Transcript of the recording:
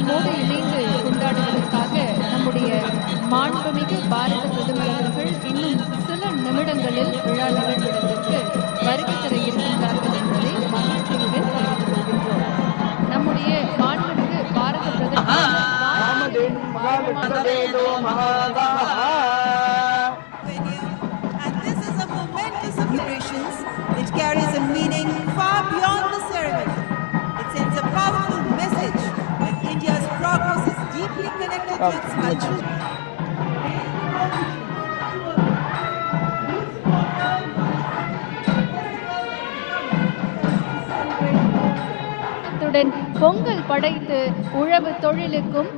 நம்மோடு இணைந்து கொண்டாடுவதற்காக நம்முடைய மாண்புமிகு பாரத பிரதமர் அவர்கள் இன்னும் சில நிமிடங்களில் விழா நிகழ்விடத்திற்கு வருகை தர இருக்கின்றார்கள் என்பதை மகிழ்ச்சியுடன் தெரிவித்துக் கொள்கின்றோம். நம்முடைய மாண்புமிகு பாரத பிரதமர் It carries a meaning far beyond the ceremony. It sends a powerful message that India's progress is deeply connected to its culture. Pongal படைத்து உழவு தொழிலுக்கும்